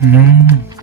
嗯。